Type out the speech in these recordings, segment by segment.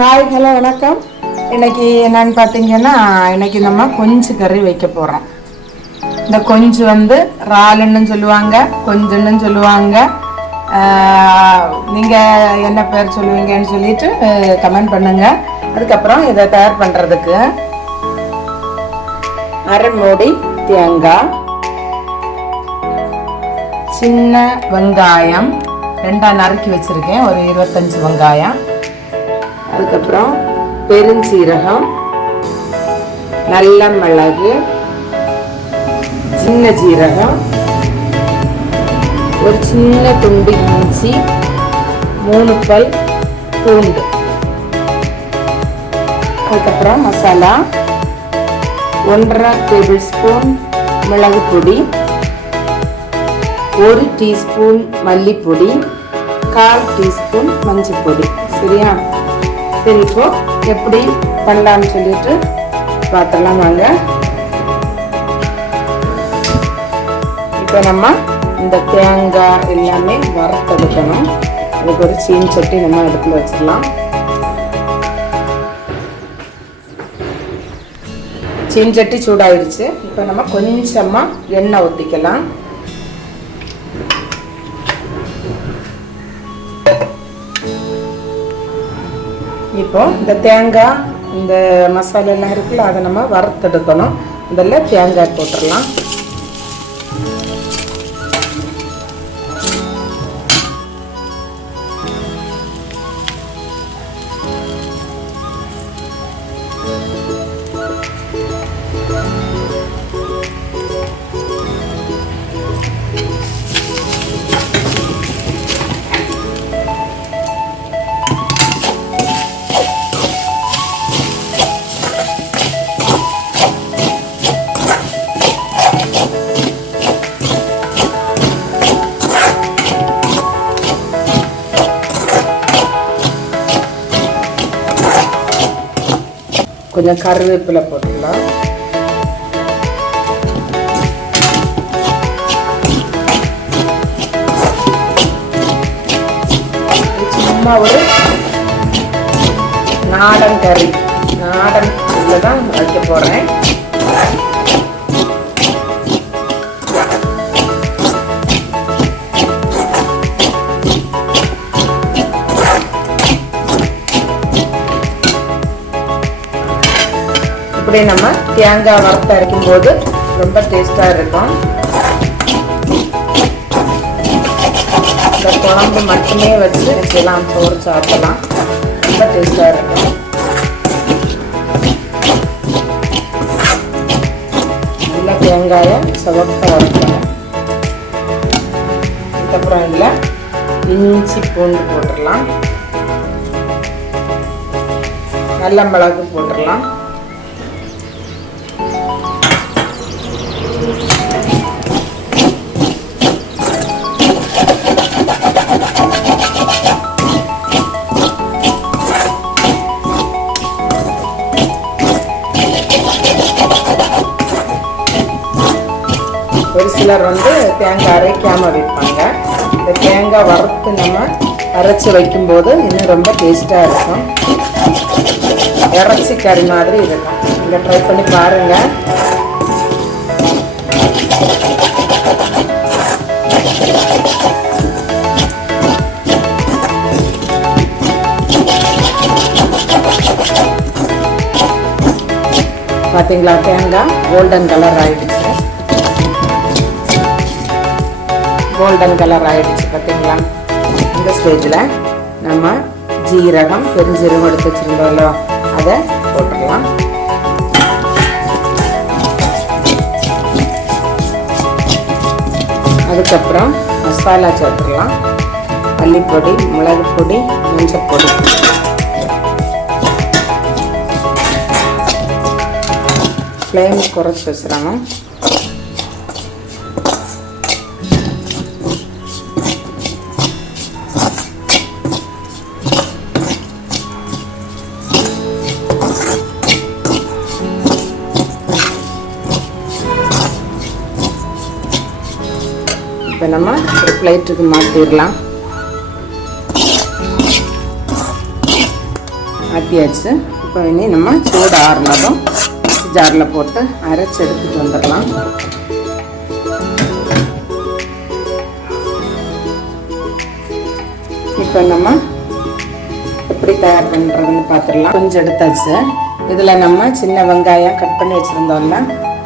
Hi hello வணக்கம். இன்னைக்கு என்னன்னு பார்த்தீங்கன்னா, இன்னைக்கு நம்ம கொஞ்சு கறி வைக்க போகிறோம். இந்த கொஞ்சு வந்து இறாலுன்னு சொல்லுவாங்க, கொஞ்சுன்னு சொல்லுவாங்க. நீங்கள் என்ன பேர் சொல்லுவீங்கன்னு சொல்லிட்டு கமெண்ட் பண்ணுங்க. அதுக்கப்புறம் இதை தயார் பண்ணுறதுக்கு அரை மூடி தேங்காய், சின்ன வெங்காயம் 2 நறுக்கி வச்சுருக்கேன், ஒரு 25 வெங்காயம். அதுக்கப்புறம் பெருஞ்சீரகம், நல்ல மிளகு, சின்ன ஜீரகம், ஒரு சின்ன துண்டு இஞ்சி, 3 பல் பூண்டு. அதுக்கப்புறம் மசாலா 1.5 டேபிள் ஸ்பூன் மிளகு பொடி, 1 டீஸ்பூன் மல்லிப்பொடி, 1/4 டீஸ்பூன் மஞ்சள் பொடி. சரியா? சரி, இப்போ எப்படி பண்ணலாம்னு சொல்லிட்டு பார்த்துலாம் வாங்க. இப்போ நம்ம இந்த தேங்காய் எல்லாமே வறுத்தெடுக்கணும். அதுக்கு ஒரு சீன் சட்டி நம்ம அடுப்பில் வச்சிடலாம். சீன் சட்டி சூடாயிடுச்சு. இப்போ நம்ம கொஞ்சமாக எண்ணெய் ஊற்றிக்கலாம். இப்போ இந்த தேங்காய், இந்த மசாலா எல்லாம் இருக்குல்ல, அதை நம்ம வறுத்தெடுக்கணும். முதல்ல தேங்காய் போட்டுடலாம். கொஞ்சம் கருவேப்பிலை போட்டுக்கலாம். சும்மா ஒரு நாடன் கறி, நாடன் இதில் தான் வைக்க போகிறேன். இப்படி நம்ம தேங்காய் வறுத்து அரைக்கும் போது ரொம்ப டேஸ்டாக இருக்கும். இந்த குழம்பு மட்டுமே வச்சு வைக்கலாம், சோறு சாப்பிடலாம், ரொம்ப டேஸ்டாக இருக்கும். நல்லா தேங்காயை சவக்க வறுக்கணும். அதுக்கப்புறம் இதில் இஞ்சி பூண்டு போட்டுடலாம், நல்ல மிளகு போட்டுடலாம். ஒரு சிலர் வந்து தேங்காய் அரைக்காமல் வைப்பாங்க. இந்த தேங்காய் வறுத்து நம்ம அரைச்சி வைக்கும்போது இன்னும் ரொம்ப டேஸ்டாக இருக்கும். இறைச்சி கறி மாதிரி இருக்கும். இதை ட்ரை பண்ணி பாருங்கள். பார்த்தீங்களா, தேங்காய் கோல்டன் கலர் ஆயிடுச்சு. கோல்டன் கலர் ஆயிடுச்சு பார்த்தீங்களா. இந்த ஸ்டேஜில் நம்ம ஜீரகம், பெருஞ்சீரகம் எடுத்து வச்சுருந்தோம்ல, அதை போட்டுடலாம். அதுக்கப்புறம் மசாலா சேர்த்துடலாம். மல்லிப்பொடி, மிளகு பொடி, மஞ்சள் பொடி. ஃப்ளேம் குறைச்சி வச்சிடணும். இப்போ நம்ம ஒரு பிளேட்டுக்கு மாற்றிடலாம். ஆற்றியாச்சு. இப்போ இனி நம்ம சூடு ஆறுனதும் ஜாரில் போட்டு அரைச்சி எடுத்துகிட்டு வந்துடலாம். இப்போ நம்ம எப்படி தயார் பண்ணுறதுன்னு பார்த்துடலாம். கொஞ்சம் எடுத்தாச்சு. இதில் நம்ம சின்ன வெங்காயம் கட் பண்ணி வச்சுருந்தோம்ல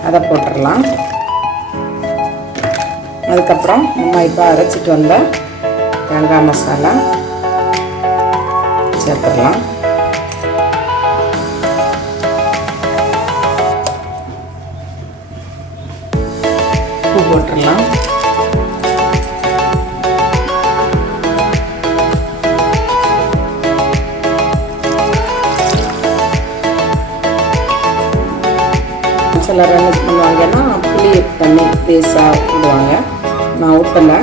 அதை போட்டுடலாம். அதுக்கப்புறம் நம்ம இப்போ அரைச்சிட்டு வந்த தேங்காய் மசாலா சேர்த்துடலாம். உப்பு போட்டுடலாம். சிலர் என்ன பண்ணுவாங்கன்னா புளி தண்ணி பேஸாக விடுவாங்க. நான் ஊற்றலை.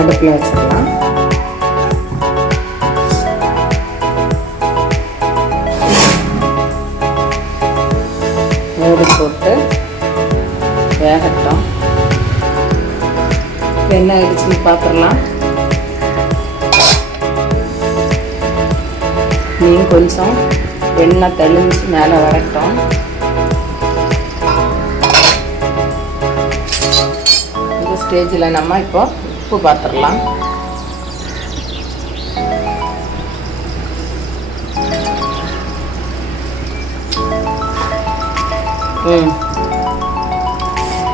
அடுப்பில் வச்சிடலாம். மூடி போட்டு வேகட்டும். என்ன ஆயிடுச்சுன்னு பார்த்துடலாம். மீன் கொஞ்சம் எண்ணெய் தெளிஞ்சு மேலே வரட்டும். இந்த ஸ்டேஜில் நம்ம இப்போ உப்பு பார்த்துடலாம்.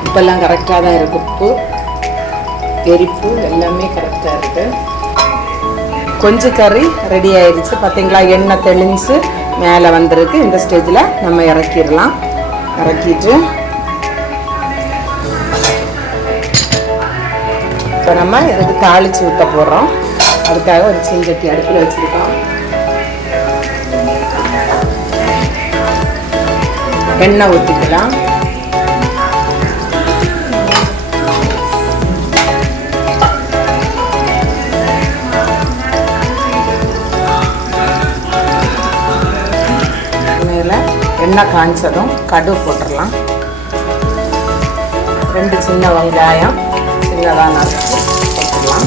உப்பெல்லாம் கரெக்டாக தான் இருக்குது. உப்பு எரிப்பு எல்லாமே கரெக்டாக இருக்குது. கொஞ்சம் கறி ரெடி ஆயிடுச்சு. பார்த்தீங்களா, எண்ணெய் தெளிஞ்சு மேலே வந்திருக்கு. இந்த ஸ்டேஜில் நம்ம இறக்கிடலாம். இறக்கிட்டு இப்போ நம்ம இதுக்கு தாளித்து ஊற்ற போடுறோம். அதுக்காக ஒரு சீஞ்சட்டி அடுப்பில் வச்சுருக்கோம். எண்ணெய் ஊற்றிக்கலாம். எண்ணெய் காய்ச்சதும் கடுகு போட்டுடலாம். 2 சின்ன வெங்காயம் சின்னதாக நறுக்கி போட்டுடலாம்.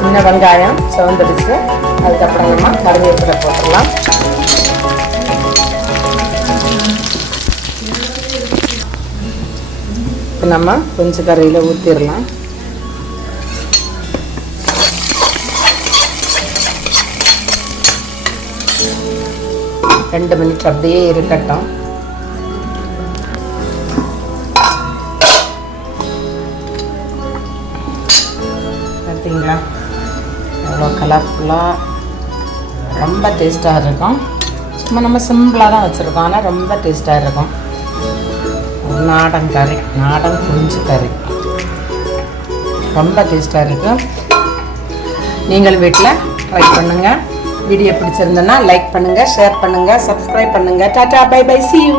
சின்ன வெங்காயம் சிவந்துடுச்சு. அதுக்கப்புறம் நம்ம கருவேப்பிலை போட்டுடலாம். இப்போ நம்ம கொஞ்சம் கறியில் ஊற்றிடலாம். ரெண்டு மினிட் அப்படியே இருக்கட்டும். பார்த்தீங்களா எவ்வளோ கலர்ஃபுல்லாக, ரொம்ப டேஸ்ட்டாக இருக்கும். சும்மா நம்ம சிம்பிளாக தான் வச்சுருக்கோம், ஆனால் ரொம்ப டேஸ்ட்டாக இருக்கும். நாடன் கறி, நாடன் குஞ்சு கறி ரொம்ப டேஸ்ட்டாக இருக்குது. நீங்கள் வீட்டில் ட்ரை பண்ணுங்கள். வீடியோ பிடிச்சிருந்தேன்னா லைக் பண்ணுங்கள், ஷேர் பண்ணுங்கள், சப்ஸ்கிரைப் பண்ணுங்கள். Tata, bye bye, see you.